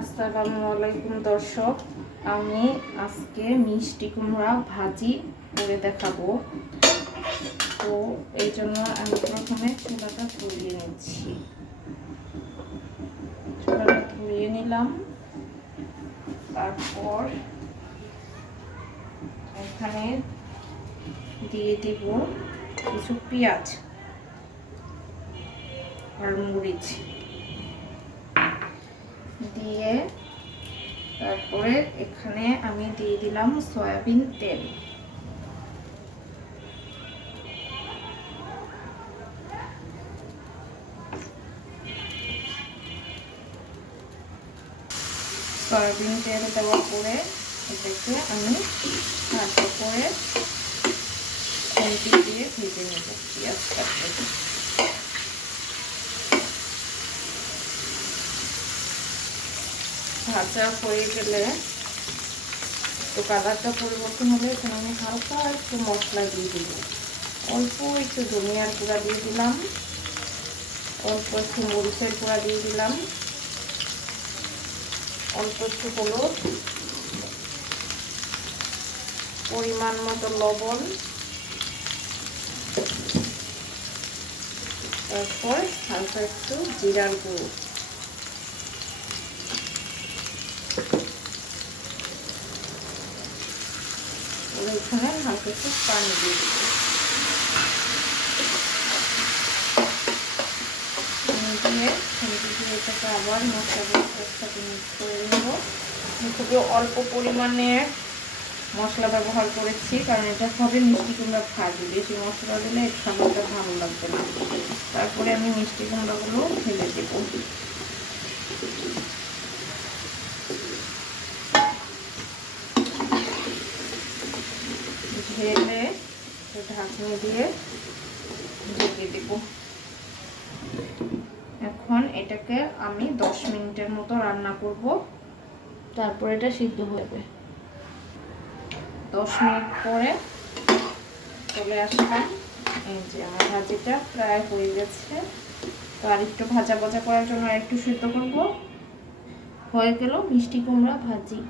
আসসালামু আলাইকুম দর্শক, আমি আজকে মিষ্টি কুমড়া ভাজি করে দেখাবো। তো এই জন্য আমি প্রথমে চুলাটা ধরিয়ে নিচ্ছি। চুলাটা ধরিয়ে নিলাম। তারপর এখানে দিয়ে দিব কিছু পেঁয়াজ আর মরিচ দিয়ে তারপরে এখানে আমি দিয়ে দিলাম সয়াবিন তেল। সয়াবিন তেল দেওয়ার পরে এটাকে আমি হালকা করে খুন্তি দিয়ে ভেজে নেব পেঁয়াজটাকে। ভাজা হয়ে গেলে তো কালারটা পরিবর্তন হলে এখানে আমি হালকা একটু মশলা দিয়ে দিব। অল্প একটু ধনিয়ার গুঁড়া দিয়ে দিলাম, অল্প একটু মরিচের গুঁড়া দিয়ে দিলাম, অল্প একটু হলুদ, পরিমাণ মতো লবণ, তারপর হালকা একটু জিরার গুঁড়ো। এখানে হালকা একটু পানি দিয়ে দিব। দিয়ে এটাকে আবার মশলাগুলো একসাথে মিক্স করে নেব। খুবই অল্প পরিমাণে মশলা ব্যবহার করেছি, কারণ এটা হবে মিষ্টি কুমড়া ভাজি। বেশি মশলা দিলে এর খাবারটা ভালো লাগবে না। তারপরে আমি মিষ্টি কুমড়াগুলো ঢেলে দেব। ঢেলে ঢাকনি দিয়ে ঢেকে দেব। এখন এটাকে আমি 10 মিনিটের মতো রান্না করব, তারপর এটা সিদ্ধ হবে। 10 মিনিট পরে চলে আসলাম। এই যে আমার ভাজিটা প্রায় হয়ে গেছে। তো আর একটু ভাজা ভাজা করার জন্য আর একটু সিদ্ধ করব। হয়ে গেল মিষ্টি কুমড়া ভাজি।